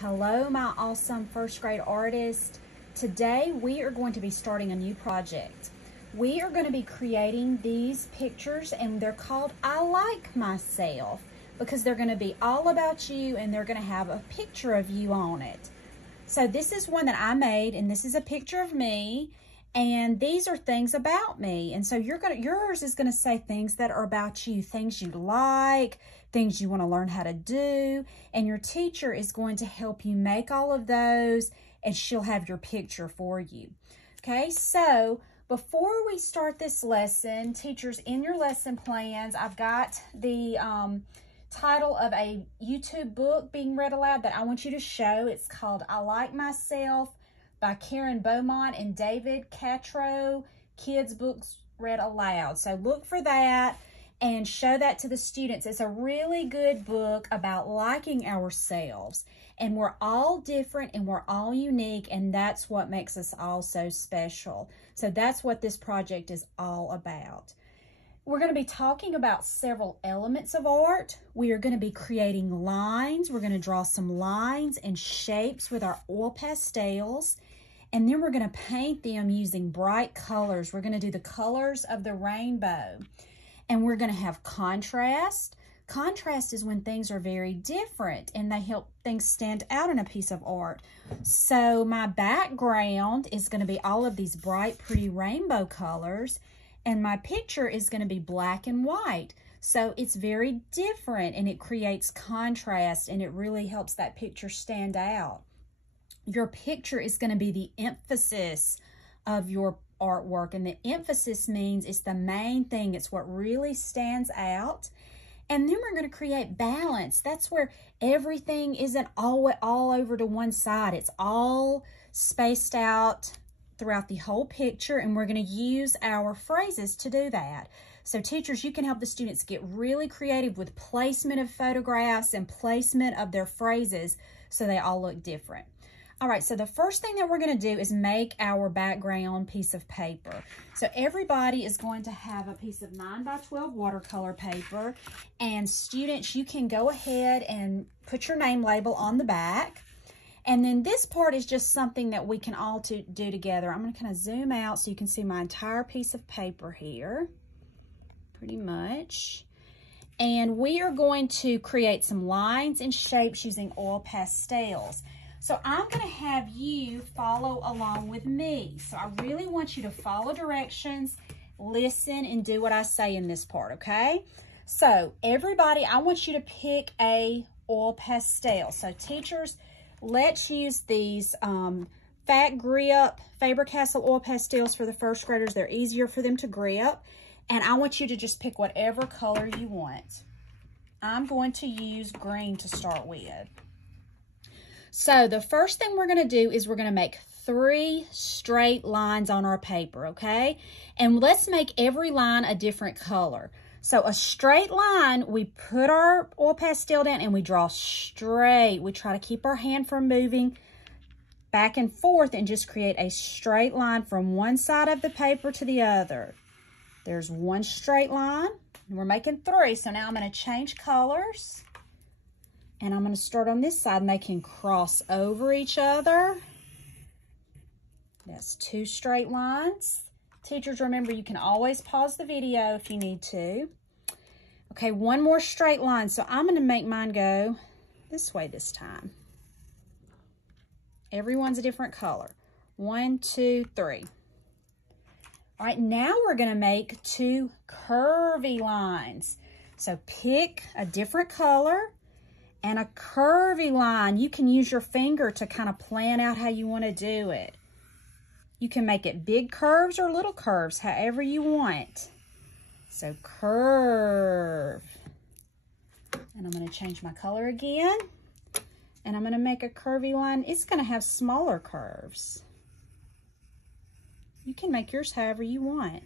Hello, my awesome first grade artists. Today we are going to be starting a new project. We are going to be creating these pictures, and they're called I Like Myself because they're going to be all about you and they're going to have a picture of you on it. So this is one that I made, and this is a picture of me, and these are things about me. And so yours is going to say things that are about you, things you like, things you want to learn how to do, and your teacher is going to help you make all of those, and she'll have your picture for you. Okay, so before we start this lesson, teachers, in your lesson plans, I've got the title of a YouTube book being read aloud that I want you to show. It's called I Like Myself by Karen Beaumont and David Catrow, Kids Books Read Aloud. So look for that and show that to the students. It's a really good book about liking ourselves. And we're all different and we're all unique, and that's what makes us all so special. So that's what this project is all about. We're going to be talking about several elements of art. We are going to be creating lines. We're going to draw some lines and shapes with our oil pastels. And then we're going to paint them using bright colors. We're going to do the colors of the rainbow. And we're going to have contrast. Contrast is when things are very different and they help things stand out in a piece of art. So my background is going to be all of these bright, pretty rainbow colors. And my picture is going to be black and white. So it's very different and it creates contrast and it really helps that picture stand out. Your picture is going to be the emphasis of your artwork. And the emphasis means it's the main thing. It's what really stands out. And then we're going to create balance. That's where everything isn't all over to one side. It's all spaced out throughout the whole picture, and we're going to use our phrases to do that. So teachers, you can help the students get really creative with placement of photographs and placement of their phrases so they all look different. All right, so the first thing that we're going to do is make our background piece of paper. So everybody is going to have a piece of 9x12 watercolor paper, and students, you can go ahead and put your name label on the back. And then this part is just something that we can all do together. I'm going to kind of zoom out so you can see my entire piece of paper here, pretty much. And we are going to create some lines and shapes using oil pastels. So I'm going to have you follow along with me. So I really want you to follow directions, listen, and do what I say in this part, okay? So everybody, I want you to pick a oil pastel. So teachers, let's use these Fat Grip Faber-Castell oil pastels for the first graders. They're easier for them to grip. And I want you to just pick whatever color you want. I'm going to use green to start with. So the first thing we're going to do is we're going to make 3 straight lines on our paper, okay? And let's make every line a different color. So a straight line, we put our oil pastel down and we draw straight. We try to keep our hand from moving back and forth and just create a straight line from one side of the paper to the other. There's one straight line. And we're making 3. So now I'm going to change colors. And I'm going to start on this side, and they can cross over each other. That's 2 straight lines. Teachers, remember, you can always pause the video if you need to. Okay, one more straight line. So I'm going to make mine go this way this time. Everyone's a different color. 1, 2, 3. All right, now we're going to make 2 curvy lines. So pick a different color and a curvy line. You can use your finger to kind of plan out how you want to do it. You can make it big curves or little curves, however you want. So curve. And I'm going to change my color again. And I'm going to make a curvy line. It's going to have smaller curves. You can make yours however you want.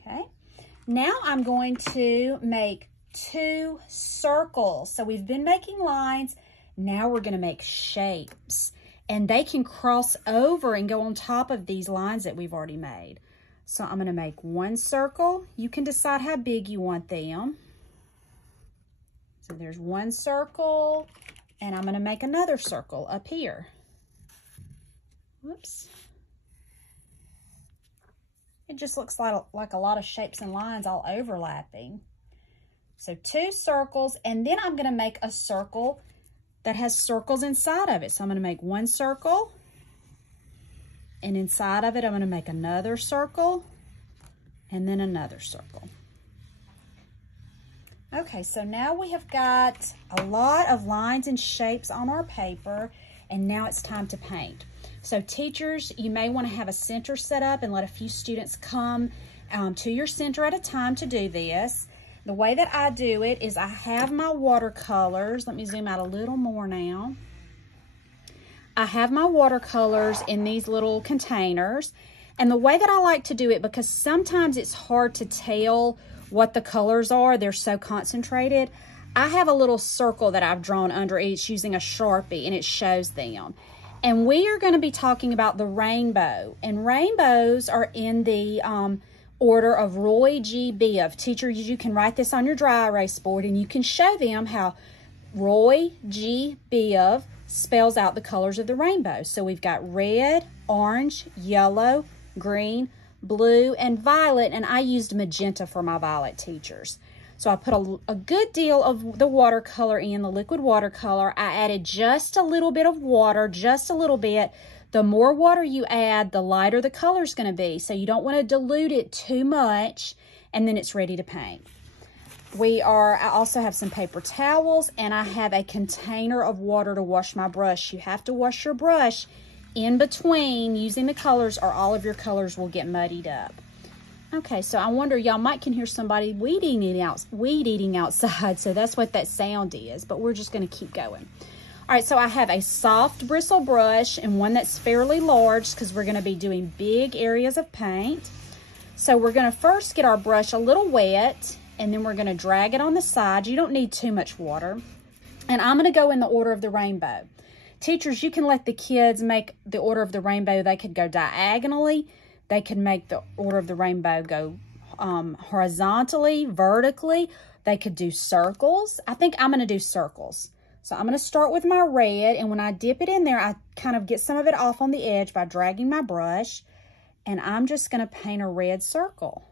Okay. Now I'm going to make 2 circles. So we've been making lines. Now we're going to make shapes. And they can cross over and go on top of these lines that we've already made. So I'm going to make 1 circle. You can decide how big you want them. So there's 1 circle, And I'm going to make another circle up here. Whoops. It just looks like a lot of shapes and lines all overlapping. So 2 circles, and then I'm going to make a circle that has circles inside of it. So I'm going to make 1 circle, and inside of it I'm going to make another circle, and then another circle. Okay, so now we have got a lot of lines and shapes on our paper, and now it's time to paint. So teachers, you may want to have a center set up and let a few students come to your center at a time to do this. The way that I do it is I have my watercolors. Let me zoom out a little more now. I have my watercolors in these little containers. And the way that I like to do it, because sometimes it's hard to tell what the colors are, they're so concentrated, I have a little circle that I've drawn under each using a Sharpie, and it shows them. And we are going to be talking about the rainbow. And rainbows are in the order of Roy G. Biv. Teachers, you can write this on your dry erase board, and you can show them how Roy G. Biv spells out the colors of the rainbow. So we've got red, orange, yellow, green, blue, and violet, and I used magenta for my violet, teachers. So I put a good deal of the watercolor in, the liquid watercolor. I added just a little bit of water, just a little bit. The more water you add, the lighter the color is going to be. So you don't want to dilute it too much, and then it's ready to paint. I also have some paper towels, and I have a container of water to wash my brush. You have to wash your brush in between using the colors, or all of your colors will get muddied up. Okay, so I wonder, y'all might can hear somebody weed eating outside, so that's what that sound is, but we're just going to keep going. All right, so I have a soft bristle brush and one that's fairly large because we're going to be doing big areas of paint. So we're going to first get our brush a little wet, and then we're going to drag it on the side. You don't need too much water. And I'm going to go in the order of the rainbow. Teachers, you can let the kids make the order of the rainbow. They could go diagonally. They could make the order of the rainbow go horizontally, vertically. They could do circles. I think I'm going to do circles. So I'm going to start with my red, and when I dip it in there, I kind of get some of it off on the edge by dragging my brush, and I'm just going to paint a red circle.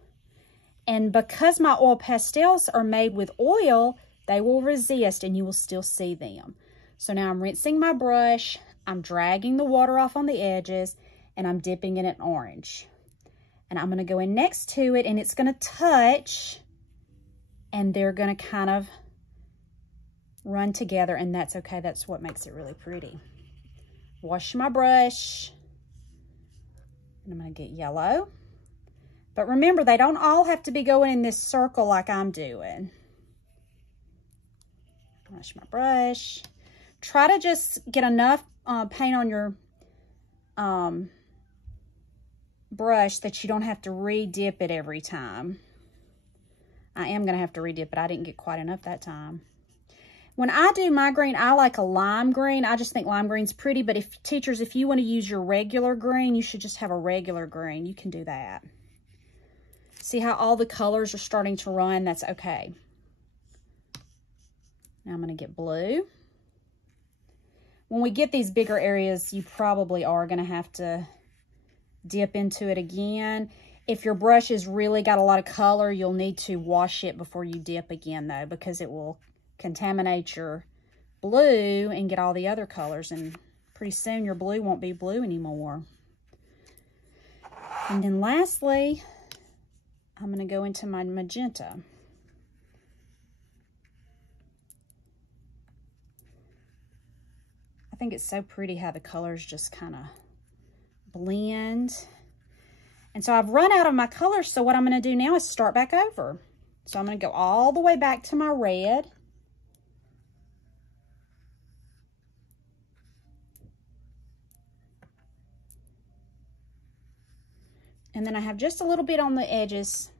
And because my oil pastels are made with oil, they will resist, and you will still see them. So now I'm rinsing my brush, I'm dragging the water off on the edges, and I'm dipping it in orange. And I'm going to go in next to it, and it's going to touch, and they're going to kind of run together, and that's okay. That's what makes it really pretty. Wash my brush, and I'm going to get yellow. But remember, they don't all have to be going in this circle like I'm doing. Wash my brush. Try to just get enough paint on your brush that you don't have to re-dip it every time. I am going to have to re-dip it. I didn't get quite enough that time. When I do my green, I like a lime green. I just think lime green's pretty, but teachers, if you want to use your regular green, you should just have a regular green. You can do that. See how all the colors are starting to run? That's okay. Now I'm going to get blue. When we get these bigger areas, you probably are going to have to dip into it again. If your brush has really got a lot of color, you'll need to wash it before you dip again, though, because it will contaminate your blue and get all the other colors, and pretty soon your blue won't be blue anymore. And then lastly, I'm going to go into my magenta. I think it's so pretty how the colors just kind of blend. And so I've run out of my colors, so what I'm going to do now is start back over. So I'm going to go all the way back to my red. And then I have just a little bit on the edges.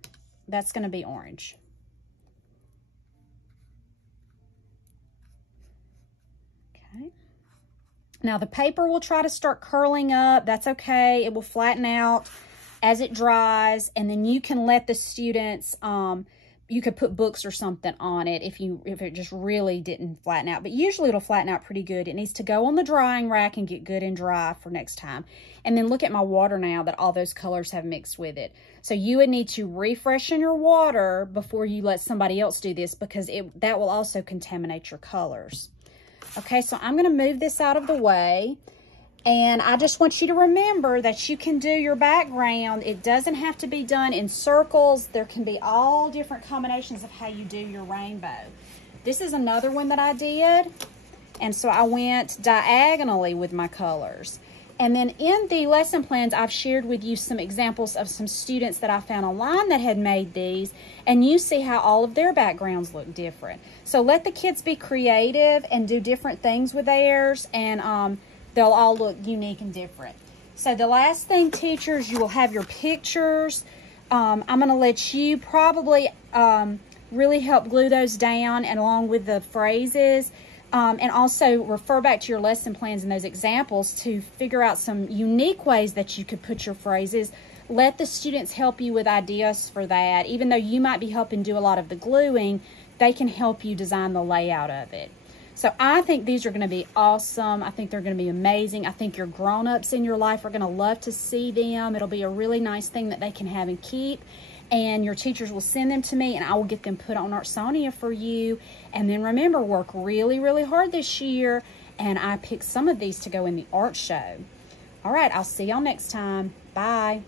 That's going to be orange. Okay. Now the paper will try to start curling up. That's okay. It will flatten out as it dries. And then you can let the students, you could put books or something on it if it just really didn't flatten out. But usually it'll flatten out pretty good. It needs to go on the drying rack and get good and dry for next time. And then look at my water now that all those colors have mixed with it. So you would need to refreshen your water before you let somebody else do this, because that will also contaminate your colors. Okay, so I'm going to move this out of the way. And I just want you to remember that you can do your background. It doesn't have to be done in circles. There can be all different combinations of how you do your rainbow. This is another one that I did. And so I went diagonally with my colors. And then in the lesson plans, I've shared with you some examples of some students that I found online that had made these. And you see how all of their backgrounds look different. So let the kids be creative and do different things with theirs. And they'll all look unique and different. So the last thing, teachers, you will have your pictures. I'm going to let you probably really help glue those down, and along with the phrases. And also refer back to your lesson plans and those examples to figure out some unique ways that you could put your phrases. Let the students help you with ideas for that. Even though you might be helping do a lot of the gluing, they can help you design the layout of it. So I think these are going to be awesome. I think they're going to be amazing. I think your grown-ups in your life are going to love to see them. It'll be a really nice thing that they can have and keep. And your teachers will send them to me, and I will get them put on Artsonia for you. And then remember, work really, really hard this year. And I picked some of these to go in the art show. All right, I'll see y'all next time. Bye.